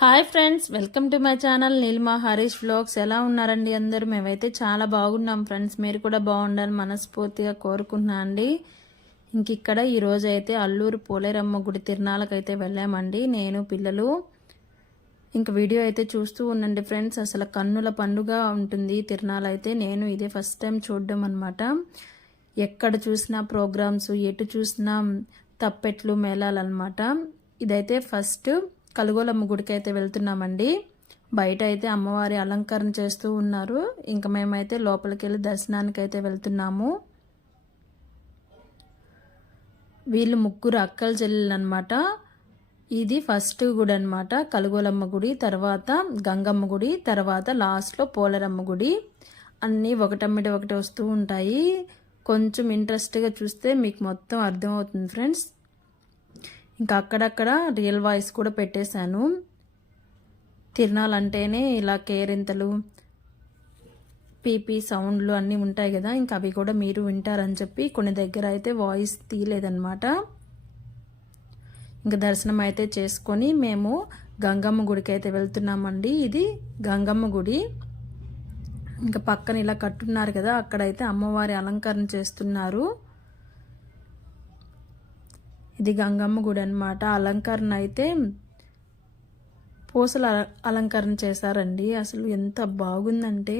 Hi friends, welcome to my channel Neelima Harish vlogs. ఎలా ఉన్నారండి అందరూ? మేమైతే చాలా బాగున్నాం ఫ్రెండ్స్. మీరు కూడా బాగుండాలని మనస్ఫూర్తిగా కోరుకుంటున్నా అండి. ఇక్కడ ఈరోజు అయితే అల్లూరు పోలేరమ్మ గుడి తిరునాళ్ళకైతే వెళ్ళామండి, నేను పిల్లలు. వీడియో అయితే చూస్తూ ఉండండి ఫ్రెండ్స్. అసలు కన్నుల పండుగ ఉంటుంది తిరునాళ్ళు అయితే. నేను ఇదే ఫస్ట్ టైం చూడడం అనమాట. ఎక్కడ చూసినా ప్రోగ్రామ్స్, ఎటు చూసినా తప్పెట్లు, మేళాలన్నమాట. ఇదైతే ఫస్ట్ కలుగోలమ్మ గుడికి అయితే వెళ్తున్నామండి. బయట అయితే అమ్మవారి అలంకరణ చేస్తూ ఉన్నారు. మేమైతే లోపలికి వెళ్ళి దర్శనానికి అయితే వెళ్తున్నాము. వీళ్ళు ముగ్గురు అక్కల చెల్లెలు అనమాట. ఇది ఫస్ట్ గుడి అనమాట, కలుగోలమ్మ గుడి, తర్వాత గంగమ్మ గుడి, తర్వాత లాస్ట్లో పోలేరమ్మ గుడి. అన్నీ ఒకటమ్మిటి ఒకటి వస్తూ ఉంటాయి. కొంచెం ఇంట్రెస్ట్గా చూస్తే మీకు మొత్తం అర్థమవుతుంది ఫ్రెండ్స్. అక్కడక్కడ రియల్ వాయిస్ కూడా పెట్టేశాను. తిరునాళ్ళు అంటేనే ఇలా కేరింతలు, పీపీ సౌండ్లు అన్నీ ఉంటాయి కదా, అవి కూడా మీరు వింటారని చెప్పి కొన్ని దగ్గర అయితే వాయిస్ తీయలేదన్నమాట. దర్శనం అయితే చేసుకొని మేము గంగమ్మ గుడికి అయితే వెళ్తున్నామండి. ఇది గంగమ్మ గుడి. పక్కన ఇలా కట్టున్నారు కదా, అక్కడైతే అమ్మవారి అలంకరణ చేస్తున్నారు. ఇది గంగమ్మ గుడి అనమాట. అలంకరణ అయితే పూసల అలంకరణ చేశారండి. అసలు ఎంత బాగుందంటే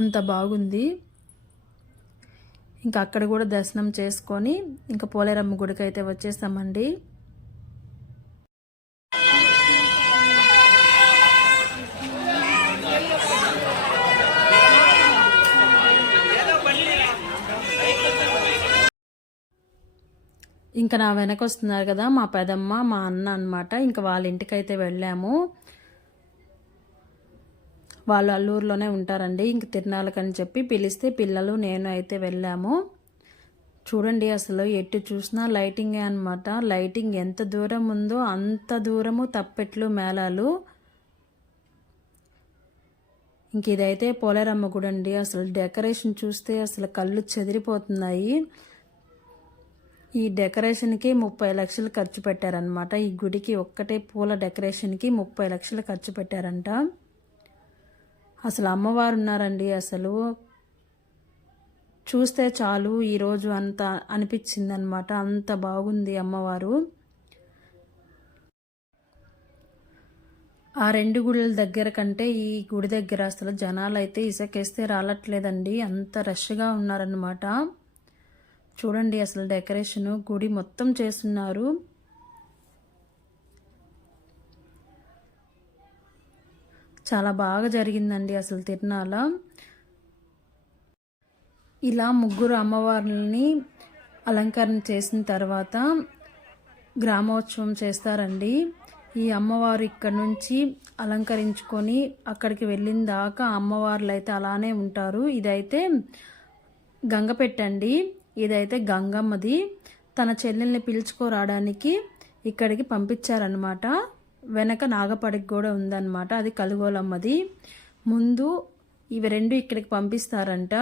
అంత బాగుంది. అక్కడ కూడా దర్శనం చేసుకొని పోలేరమ్మ గుడికి అయితే వచ్చేసామండి. నా వెనక వస్తున్నారు కదా మా పెదమ్మ, మా అన్న అనమాట. వాళ్ళ ఇంటికి అయితే వెళ్ళాము. వాళ్ళు అల్లూరులోనే ఉంటారండి. తిరునాళ్ళకని చెప్పి పిలిస్తే పిల్లలు నేను అయితే వెళ్ళాము. చూడండి, అసలు ఎటు చూసినా లైటింగే అనమాట. లైటింగ్ ఎంత దూరం ఉందో అంత దూరము తప్పెట్లు, మేళాలు. ఇదైతే పోలేరమ్మ గుడి అండి. అసలు డెకరేషన్ చూస్తే అసలు కళ్ళు చెదిరిపోతున్నాయి. ఈ డెకరేషన్కి 30 లక్షలు ఖర్చు పెట్టారనమాట. ఈ గుడికి ఒక్కటే పూల డెకరేషన్కి 30 లక్షలు ఖర్చు పెట్టారంట. అసలు అమ్మవారు ఉన్నారండి. అసలు చూస్తే చాలు ఈరోజు అంత అనిపించింది అనమాట. అంత బాగుంది అమ్మవారు. ఆ రెండు గుడుల దగ్గర కంటే ఈ గుడి దగ్గర అసలు జనాలు అయితే ఇసుకేస్తే రాలట్లేదండి. అంత రష్గా ఉన్నారనమాట. చూడండి, అసలు డెకరేషన్ గుడి మొత్తం చేస్తున్నారు. చాలా బాగా జరిగిందండి అసలు తిరునాళ్ళ. ఇలా ముగ్గురు అమ్మవార్లని అలంకరణ చేసిన తర్వాత గ్రామోత్సవం చేస్తారండి. ఈ అమ్మవారు ఇక్కడ నుంచి అలంకరించుకొని అక్కడికి వెళ్ళిన దాకా అమ్మవార్లు అయితే అలానే ఉంటారు. ఇదైతే గంగపెట్టండి. ఇదైతే గంగమ్మది. తన చెల్లెల్ని పిలుచుకోరావడానికి ఇక్కడికి పంపించారనమాట. వెనక నాగపడికి కూడా ఉందన్నమాట, అది కలుగోలమ్మది. ముందు ఇవి రెండు ఇక్కడికి పంపిస్తారంట.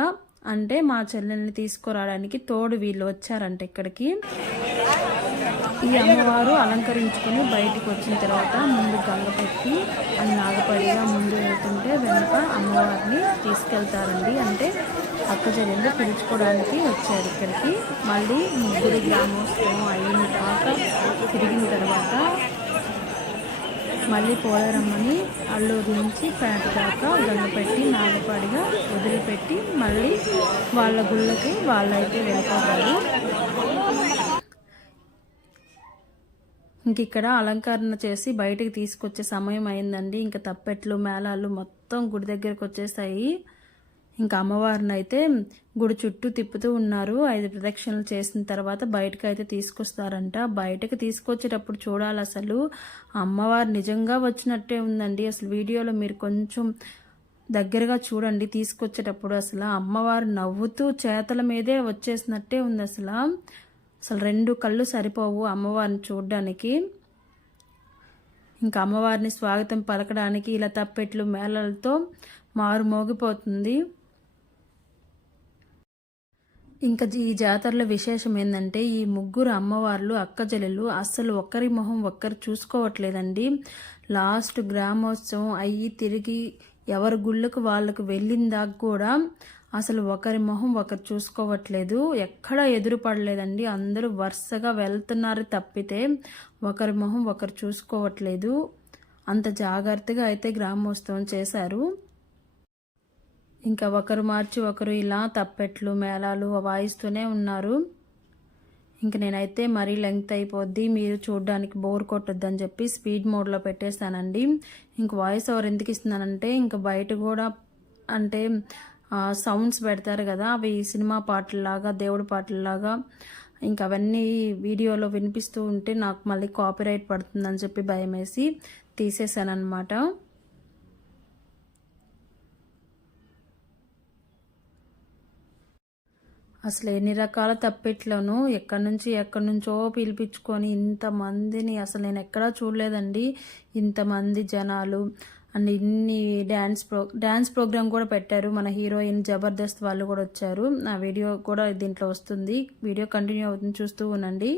అంటే మా చెల్లెల్ని తీసుకురావడానికి తోడు వీళ్ళు వచ్చారంట ఇక్కడికి. ఈ అమ్మవారు అలంకరించుకొని బయటికి వచ్చిన తర్వాత ముందు గంగ పెట్టి అది నాగపడిగా ముందు వెళ్తుంటే వెనక అమ్మవారిని తీసుకెళ్తారండి. అంటే అక్క చెల్లెళ్ళు పిలుచుకోవడానికి వచ్చారు ఇక్కడికి. మళ్ళీ ముగ్గురు గ్రామోత్సవం అయిన తర్వాత తిరిగిన తర్వాత మళ్ళీ పోలేరమ్మని అల్లూరు నుంచి పేట దాకా గంగపెట్టి నాగపాడిగా వదిలిపెట్టి మళ్ళీ వాళ్ళ గుళ్ళకి వాళ్ళైతే వెళ్ళిపోతారు. ఇక్కడ అలంకరణ చేసి బయటకు తీసుకొచ్చే సమయం అయిందండి. తప్పెట్లు, మేళాలు మొత్తం గుడి దగ్గరకు వచ్చేసాయి. అమ్మవారిని అయితే గుడి చుట్టూ తిప్పుతూ ఉన్నారు. 5 ప్రదక్షిణలు చేసిన తర్వాత బయటకు అయితే తీసుకొస్తారంట. బయటకు తీసుకొచ్చేటప్పుడు చూడాలి, అసలు అమ్మవారు నిజంగా వచ్చినట్టే ఉందండి. అసలు వీడియోలో మీరు కొంచెం దగ్గరగా చూడండి. తీసుకొచ్చేటప్పుడు అసలు అమ్మవారు నవ్వుతూ చేతల మీదే వచ్చేసినట్టే ఉంది. అసలు 2 కళ్ళు సరిపోవు అమ్మవారిని చూడడానికి. అమ్మవారిని స్వాగతం పలకడానికి ఇలా తప్పెట్లు, మేళాలతో మారు మోగిపోతుంది. ఇంకా ఈ జాతరలో విశేషం ఏంటంటే ఈ ముగ్గురు అమ్మవార్లు అక్కజెల్లెలు అస్సలు ఒక్కరి మొహం ఒక్కరు చూసుకోవట్లేదండి. లాస్ట్ గ్రామోత్సవం అయ్యి తిరిగి ఎవరి గుళ్ళకు వాళ్ళకు వెళ్ళిందాక కూడా అసలు ఒకరి మొహం ఒకరు చూసుకోవట్లేదు. ఎక్కడా ఎదురుపడలేదండి. అందరూ వరుసగా వెళ్తున్నారు తప్పితే ఒకరి మొహం ఒకరు చూసుకోవట్లేదు. అంత జాగ్రత్తగా అయితే గ్రామోత్సవం చేశారు. ఇంకా ఒకరు మార్చి ఒకరు ఇలా తప్పెట్లు మేళాలు వాయిస్తూనే ఉన్నారు. ఇంక నేనైతే మరీ లెంగ్త్ అయిపోద్ది, మీరు చూడడానికి బోర్ కొట్టొద్దని చెప్పి స్పీడ్ మోడ్లో పెట్టేస్తానండి. ఇంక వాయిస్ ఓవర్ ఎందుకు ఇస్తున్నానంటే ఇంక బయట కూడా అంటే సౌండ్స్ పెడతారు కదా, అవి సినిమా పాటల్లాగా దేవుడి పాటల్లాగా ఇంకా అవన్నీ వీడియోలో వినిపిస్తూ ఉంటే నాకు మళ్ళీ కాపీరైట్ పడుతుందని చెప్పి భయం వేసి తీసేసాను అనమాట. అసలు ఎన్ని రకాల తప్పెట్లను ఎక్కడి నుంచో పిలిపించుకొని ఇంతమందిని అసలు నేను ఎక్కడా చూడలేదండి. ఇంతమంది జనాలు అండ్ ఇన్ని డ్యాన్స్ ప్రోగ్రామ్ కూడా పెట్టారు. మన హీరోయిన్ జబర్దస్త్ వాళ్ళు కూడా వచ్చారు. నా వీడియో కూడా దీంట్లో వస్తుంది. వీడియో కంటిన్యూ అవుతుంది, చూస్తూ ఉండండి.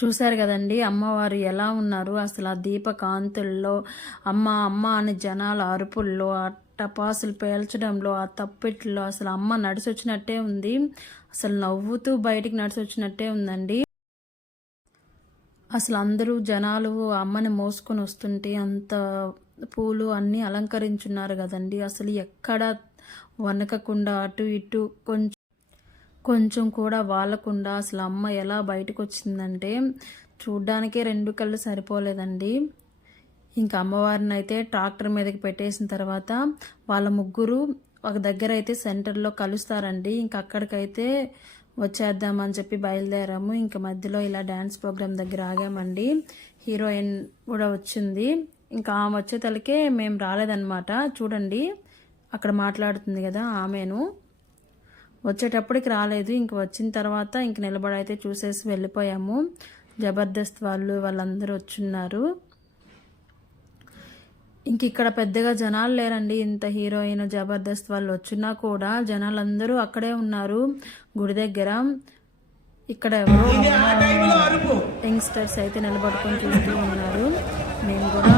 చూశారు కదండి అమ్మవారు ఎలా ఉన్నారు. అసలు ఆ దీపకాంతుల్లో అమ్మ అమ్మ అని జనాల అరుపుల్లో, ఆ టపాసులు పేల్చడంలో, ఆ తప్పెట్లో అసలు అమ్మ నడిచి వచ్చినట్టే ఉంది. అసలు నవ్వుతూ బయటికి నడిచి వచ్చినట్టే ఉందండి. అసలు అందరూ జనాలు అమ్మని మోసుకొని వస్తుంటే అంత పూలు అన్నీ అలంకరించున్నారు కదండి. అసలు ఎక్కడ వనకకుండా అటు ఇటు కొంచెం కూడా వాలకుండా అసలు అమ్మ ఎలా బయటకు వచ్చిందంటే చూడ్డానికే 2 కళ్ళు సరిపోలేదండి. ఇంకా అమ్మవారిని అయితే ట్రాక్టర్ మీదకి పెట్టేసిన తర్వాత వాళ్ళ ముగ్గురు ఒక దగ్గర అయితే సెంటర్లో కలుస్తారండి. ఇంకా అక్కడికైతే వచ్చేద్దామని చెప్పి బయలుదేరాము. ఇంకా మధ్యలో ఇలా డ్యాన్స్ ప్రోగ్రామ్ దగ్గర ఆగామండి. హీరోయిన్ కూడా వచ్చింది. ఇంకా ఆమె వచ్చే తలకే మేము రాలేదన్నమాట. చూడండి అక్కడ మాట్లాడుతుంది కదా ఆమెను. వచ్చేటప్పటికి రాలేదు. ఇంక వచ్చిన తర్వాత ఇంక నిలబడి అయితే చూసేసి వెళ్ళిపోయాము. జబర్దస్త్ వాళ్ళందరూ వచ్చున్నారు. ఇంక ఇక్కడ పెద్దగా జనాలు లేరండి. ఇంత హీరోయిన్ జబర్దస్త్ వాళ్ళు వచ్చినా కూడా జనాలందరూ అక్కడే ఉన్నారు గుడి దగ్గర. ఇక్కడ ఎవరో యంగ్స్టర్స్ అయితే నిలబడుకొని చూస్తూ ఉన్నారు. మేము కూడా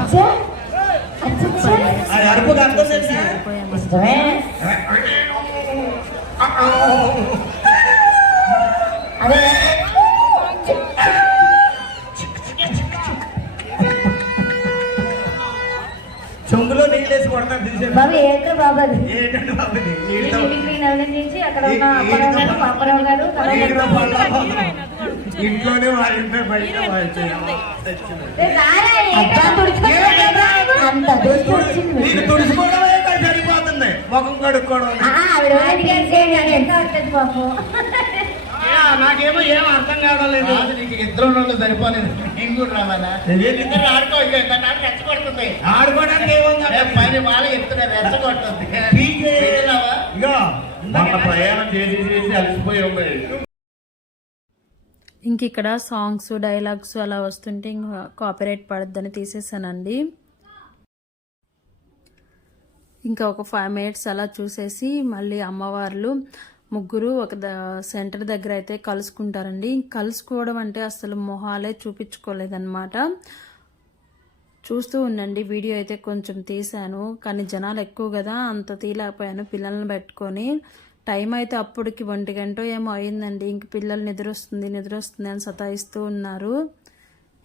చెంగులో నీళ్ళేసి కొడతాను బాబు ఏంటో బాబు అది ఏంటంటే బాబుది నుంచి అక్కడ ఉన్న అప్పారావు గారు పాపారావు గారు ఇంట్లోనే వాళ్ళింటే బయట అంత నేను తుడుచుకోవడమే సరిపోతుంది ముఖం కడుక్కోవడం నాకేమో ఏం అర్థం కావలేదు. నీకు ఇద్దరు రోజులు సరిపోలేదు. నేను కూడా రావాలా? ఇద్దరు ఆడుకో, రెచ్చగొడుతుంది. ఆడుకోవడానికి ఏముంది? పని వాళ్ళ చెప్తున్నారు, రెచ్చగొడుతుంది. ప్రయాణం చేసి చేసి అలసిపోయి ఉన్నాయి. ఇంక ఇక్కడ సాంగ్స్ డైలాగ్స్ అలా వస్తుంటే ఇంకా కాపీరైట్ పడద్దని తీసేసానండి. ఇంకా ఒక 5 minutes అలా చూసేసి మళ్ళీ అమ్మవార్లు ముగ్గురు ఒక సెంటర్ దగ్గర అయితే కలుసుకుంటారండి. కలుసుకోవడం అంటే అసలు మొహాలే చూపించుకోలేదన్నమాట. చూస్తూ ఉండండి. వీడియో అయితే కొంచెం తీశాను, కానీ జనాలు ఎక్కువ కదా, అంత తీయలేకపోయాను పిల్లల్ని పెట్టుకొని. టైం అయితే అప్పటికి 1 గంట ఏమో అయిందండి. ఇంక పిల్లలు నిద్ర వస్తుంది అని సతాయిస్తూ ఉన్నారు.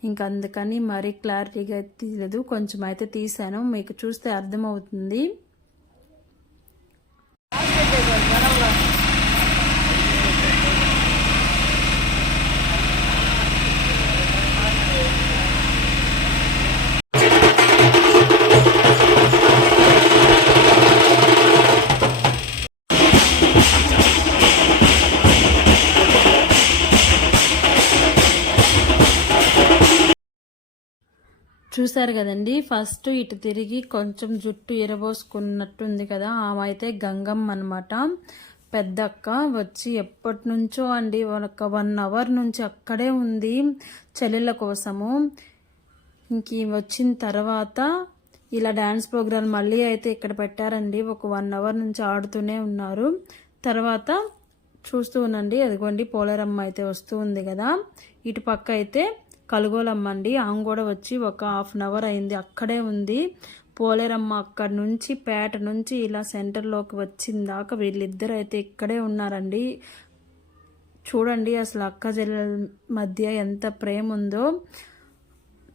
ఇంక అందుకని మరీ క్లారిటీగా తీయలేదు, కొంచెం అయితే తీశాను. మీకు చూస్తే అర్థమవుతుంది. చూసారు కదండి, ఫస్ట్ ఇటు తిరిగి కొంచెం జుట్టు ఇరబోసుకున్నట్టుంది కదా, ఆమె అయితే గంగమ్మ అనమాట. పెద్దక్క వచ్చి ఎప్పటి నుంచో అండి, ఒక 1 hour నుంచి అక్కడే ఉంది చెల్లెళ్ళ కోసము. ఇంక వచ్చిన తర్వాత ఇలా డ్యాన్స్ ప్రోగ్రాం మళ్ళీ అయితే ఇక్కడ పెట్టారండి. ఒక 1 hour నుంచి ఆడుతూనే ఉన్నారు. తర్వాత చూస్తూ ఉండండి, అదిగోండి పోలేరమ్మ అయితే వస్తూ ఉంది కదా. ఇటు పక్క అయితే కలుగోలమ్మ అండి, ఆమె కూడా వచ్చి ఒక 1/2 hour అయింది అక్కడే ఉంది. పోలేరమ్మ అక్కడి నుంచి పేట నుంచి ఇలా సెంటర్లోకి వచ్చిందాక వీళ్ళిద్దరు అయితే ఇక్కడే ఉన్నారండి. చూడండి అసలు అక్క చెల్లెల మధ్య ఎంత ప్రేమ ఉందో.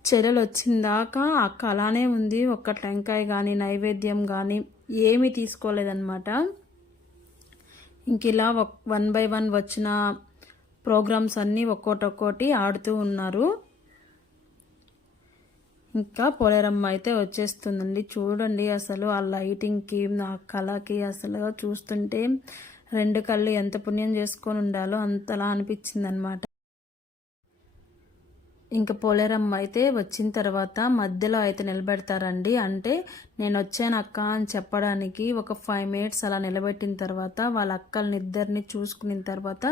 చెల్లెలు వచ్చిందాకా అక్క అలానే ఉంది, ఒక్క టెంకాయ కానీ నైవేద్యం కానీ ఏమీ తీసుకోలేదన్నమాట. ఇంక ఇలా 1 by 1 వచ్చిన ప్రోగ్రామ్స్ అన్నీ ఒక్కోటి ఆడుతూ ఉన్నారు. ఇంకా పోలేరమ్మ అయితే వచ్చేస్తుందండి. చూడండి అసలు ఆ లైటింగ్కి ఆ కళకి అసలు చూస్తుంటే 2 కళ్ళు ఎంత పుణ్యం చేసుకొని ఉండాలో అంతలా అనిపించింది అనమాట. ఇంకా పోలేరమ్మ అయితే వచ్చిన తర్వాత మధ్యలో అయితే నిలబెడతారండి. అంటే నేను వచ్చాను అక్క అని చెప్పడానికి ఒక 5 minutes అలా నిలబెట్టిన తర్వాత వాళ్ళ అక్కల్ని ఇద్దరిని చూసుకున్న తర్వాత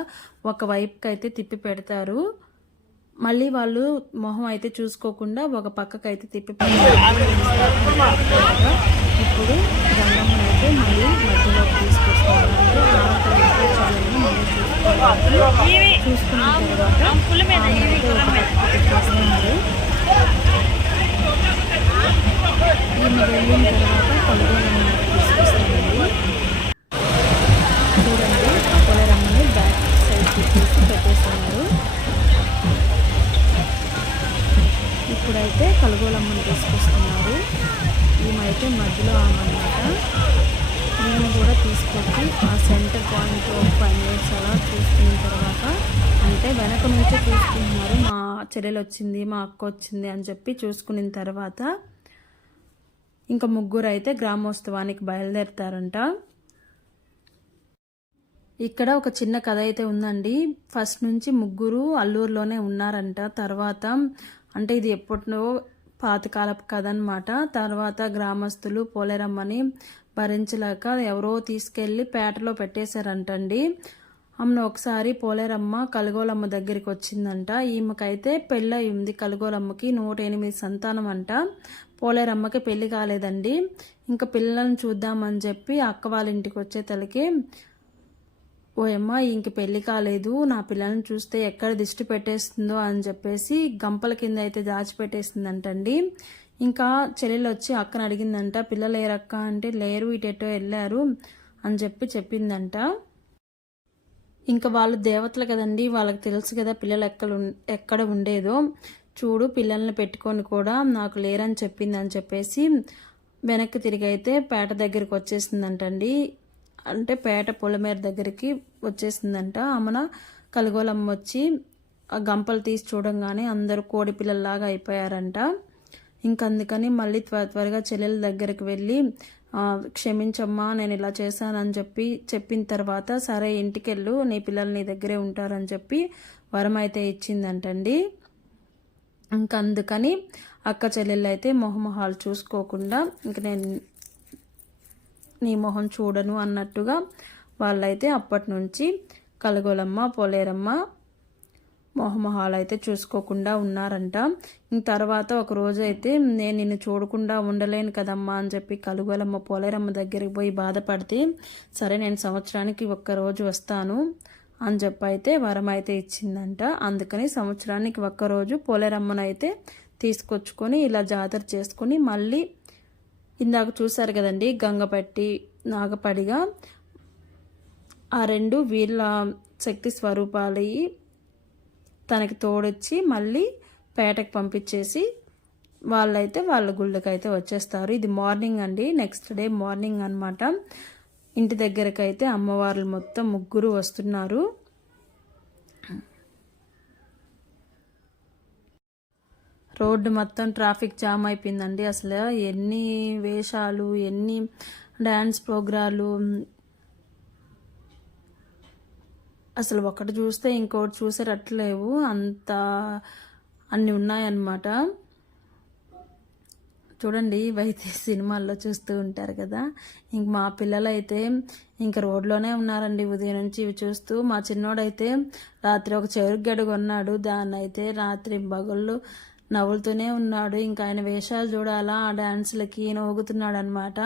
ఒక వైపుకి అయితే తిప్పి పెడతారు. మళ్ళీ వాళ్ళు మొహం అయితే చూసుకోకుండా ఒక పక్కకైతే తిప్పి పెడతారు. ఇప్పుడు గంగమ్మ అయితే మళ్ళీ మధ్యలోకి తీసుకొస్తారు. చూసుకున్న తర్వాత పెట్టేస్తున్నారు. ఈమె వెళ్ళిన తర్వాత కలుగోలమ్మ తీసుకొస్తారండి. చూడండి పోలేరమ్మని బ్యాక్ సైడ్ తీసి పెట్టేస్తున్నారు. ఇప్పుడైతే కలుగోలమ్మని తీసుకొస్తున్నారు. ఈమె అయితే మధ్యలో ఆమెన్నమాట. ఈమె కూడా తీసుకొచ్చి ఆ సెంటర్ పాయింట్ 5 minutes అలా చూసుకున్న తర్వాత, అంటే వెనక నుంచే చూసుకుంటున్నారు, మా చెల్లెలు వచ్చింది మా అక్క వచ్చింది అని చెప్పి చూసుకున్న తర్వాత ఇంకా ముగ్గురు అయితే గ్రామోత్సవానికి బయలుదేరుతారంట. ఇక్కడ ఒక చిన్న కథ అయితే ఉందండి. ఫస్ట్ నుంచి ముగ్గురు అల్లూరులోనే ఉన్నారంట. తర్వాత అంటే ఇది ఎప్పటినో పాతకాలపు కథ అనమాట. తర్వాత గ్రామస్తులు పోలేరమ్మని భరించలేక ఎవరో తీసుకెళ్ళి పేటలో పెట్టేశారంటండి. ఆమెను ఒకసారి పోలేరమ్మ కలుగోలమ్మ దగ్గరికి వచ్చిందంట. ఈమెకైతే పెళ్ళి ఉంది. కలుగోలమ్మకి 108 సంతానం అంట. పోలేరమ్మకి పెళ్లి కాలేదండి. ఇంకా పిల్లలను చూద్దామని చెప్పి అక్క వాళ్ళ ఇంటికి వచ్చే తలకి, ఓయమ్మ ఇంక పెళ్లి కాలేదు, నా పిల్లల్ని చూస్తే ఎక్కడ దిష్టి పెట్టేస్తుందో అని చెప్పేసి గంపల కింద అయితే దాచిపెట్టేసిందంటండి. ఇంకా చెల్లెలు వచ్చి అక్కను అడిగిందంట, పిల్లలు లేరక్క అంటే లేరు, ఇటెటో వెళ్ళారు అని చెప్పిందంట. ఇంకా వాళ్ళు దేవతలు కదండి, వాళ్ళకి తెలుసు కదా పిల్లలు ఎక్కడ ఉండేదో. చూడు పిల్లల్ని పెట్టుకొని కూడా నాకు లేరని చెప్పిందని చెప్పేసి వెనక్కి తిరిగి అయితే పేట దగ్గరికి వచ్చేసిందంటండి. అంటే పేట పొలమేర దగ్గరికి వచ్చేసిందంట. ఆమెన కలుగోలమ్మ వచ్చి ఆ గంపలు తీసి చూడంగానే అందరూ కోడి పిల్లల్లాగా అయిపోయారంట. ఇంకందుకని మళ్ళీ త్వరగా చెల్లెల దగ్గరికి వెళ్ళి, క్షమించమ్మా నేను ఇలా చేశానని చెప్పిన తర్వాత, సరే ఇంటికెళ్ళు, నీ పిల్లలు నీ దగ్గరే ఉంటారని చెప్పి వరం అయితే ఇచ్చిందంటండి. ఇంకందుకని అక్క చెల్లెళ్ళు అయితే మొహమొహాలు చూసుకోకుండా, ఇంక నేను నీ మొహం చూడను అన్నట్టుగా వాళ్ళైతే అప్పటి నుంచి కలుగోలమ్మ పోలేరమ్మ మొహమొహాలు అయితే చూసుకోకుండా ఉన్నారంట. ఇంక తర్వాత ఒక రోజు అయితే, నేను నిన్ను చూడకుండా ఉండలేను కదమ్మా అని చెప్పి కలుగోలమ్మ పోలేరమ్మ దగ్గరికి పోయి బాధపడితే, సరే నేను సంవత్సరానికి ఒక్కరోజు వస్తాను అని చెప్పి అయితే వరం అయితే ఇచ్చిందంట. అందుకని సంవత్సరానికి ఒక్కరోజు పోలేరమ్మను అయితే తీసుకొచ్చుకొని ఇలా జాతర చేసుకొని, మళ్ళీ ఇందాక చూసారు కదండి గంగపట్టి నాగపడిగా, ఆ రెండు వీళ్ళ శక్తి స్వరూపాలయ్యి తనకి తోడొచ్చి మళ్ళీ పేటకు పంపించేసి వాళ్ళైతే వాళ్ళ గుళ్ళకైతే వచ్చేస్తారు. ఇది మార్నింగ్ అండి, నెక్స్ట్ డే మార్నింగ్ అన్నమాట. ఇంటి దగ్గరకు అయితే అమ్మవార్లు మొత్తం 3 వస్తున్నారు. రోడ్డు మొత్తం ట్రాఫిక్ జామ్ అయిపోయిందండి. అసలు ఎన్ని వేషాలు, ఎన్ని డ్యాన్స్ ప్రోగ్రాలు, అసలు ఒకటి చూస్తే ఇంకోటి చూసేటట్లేవు, అంత అన్నీ ఉన్నాయన్నమాట. చూడండి ఇవైతే సినిమాల్లో చూస్తూ ఉంటారు కదా. ఇంక మా పిల్లలు అయితే ఇంక రోడ్లోనే ఉన్నారండి ఉదయం నుంచి ఇవి చూస్తూ. మా చిన్నోడైతే రాత్రి ఒక చెరుగడ్డ కొన్నాడు, దాన్ని అయితే రాత్రి పగళ్ళు నవ్వులుతూనే ఉన్నాడు. ఇంకా ఆయన వేషాలు చూడాలా, ఆ డాన్సులకి నవ్వుతున్నాడు అనమాట.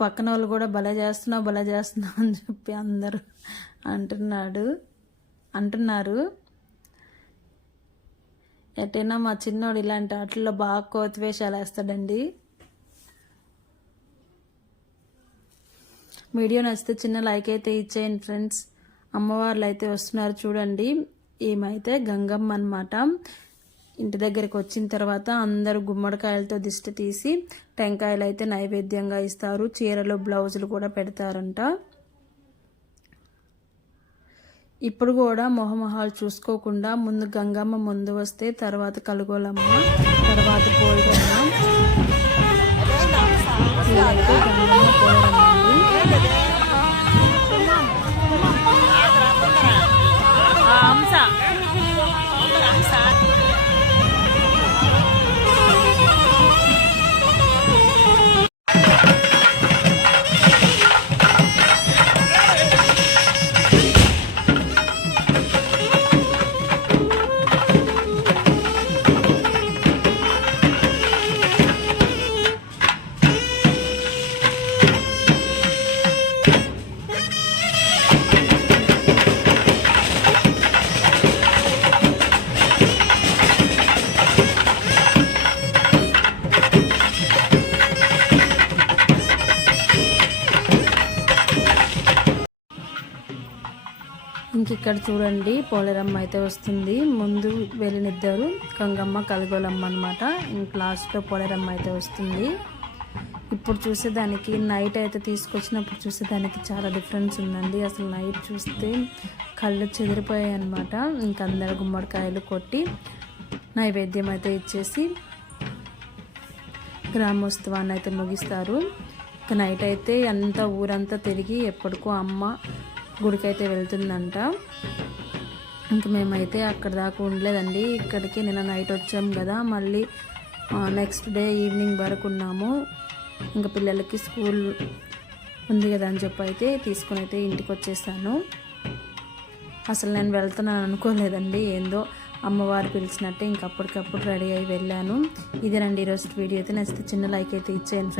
పక్కన వాళ్ళు కూడా భలే చేస్తున్నావు అని చెప్పి అందరూ అంటున్నారు. ఎటైనా మా చిన్నోడు ఇలాంటి ఆటల్లో బాగా కోతి వేషాలు వేస్తాడండి. వీడియో నచ్చితే చిన్న లైక్ అయితే ఇచ్చేయండి ఫ్రెండ్స్. అమ్మవార్లు అయితే వస్తున్నారు చూడండి. ఏమైతే గంగమ్మ అన్నమాట. ఇంటి దగ్గరికి వచ్చిన తర్వాత అందరూ గుమ్మడికాయలతో దిష్టి తీసి టెంకాయలు అయితే నైవేద్యంగా ఇస్తారు. చీరలు బ్లౌజులు కూడా పెడతారంట. ఇప్పుడు కూడా మొహమొహాలు చూసుకోకుండా ముందు గంగమ్మ ముందు వస్తే, తర్వాత కలుగోలమ్మ, తర్వాత పోలేరమ్మ. గంగమ్మ పోలేరమ్మ ఇక్కడ చూడండి పోలేరమ్మ అయితే వస్తుంది. ముందు వెళ్ళినిద్దరు గంగమ్మ కలుగోలమ్మ అనమాట. ఇంక లాస్ట్లో పోలేరమ్మ అయితే వస్తుంది. ఇప్పుడు చూసేదానికి నైట్ అయితే తీసుకొచ్చినప్పుడు చూసేదానికి చాలా డిఫరెన్స్ ఉందండి. అసలు నైట్ చూస్తే కళ్ళు చెదిరిపోయాయి అనమాట. ఇంక అందరు గుమ్మడికాయలు కొట్టి నైవేద్యం అయితే ఇచ్చేసి గ్రామోత్సవాన్ని అయితే ముగిస్తారు. ఇక నైట్ అయితే అంతా ఊరంతా తిరిగి ఎప్పటికో అమ్మ గుడికైతే వెళ్తుందంట. ఇంక మేమైతే అక్కడ దాకా ఉండలేదండి. ఇక్కడికి నిన్న నైట్ వచ్చాం కదా, మళ్ళీ నెక్స్ట్ డే ఈవినింగ్ వరకు ఉన్నాము. ఇంకా పిల్లలకి స్కూల్ ఉంది కదా అని చెప్పి అయితే తీసుకుని అయితే ఇంటికి వచ్చేసాను. అసలు నేను వెళ్తున్నాను అనుకోలేదండి, ఏందో అమ్మవారు పిలిచినట్టే ఇంకప్పటికప్పుడు రెడీ అయి వెళ్ళాను. ఇదేనండి ఈరోజు వీడియో అయితే. నచ్చితే చిన్న లైక్ అయితే ఇచ్చేయండి ఫ్రెండ్స్.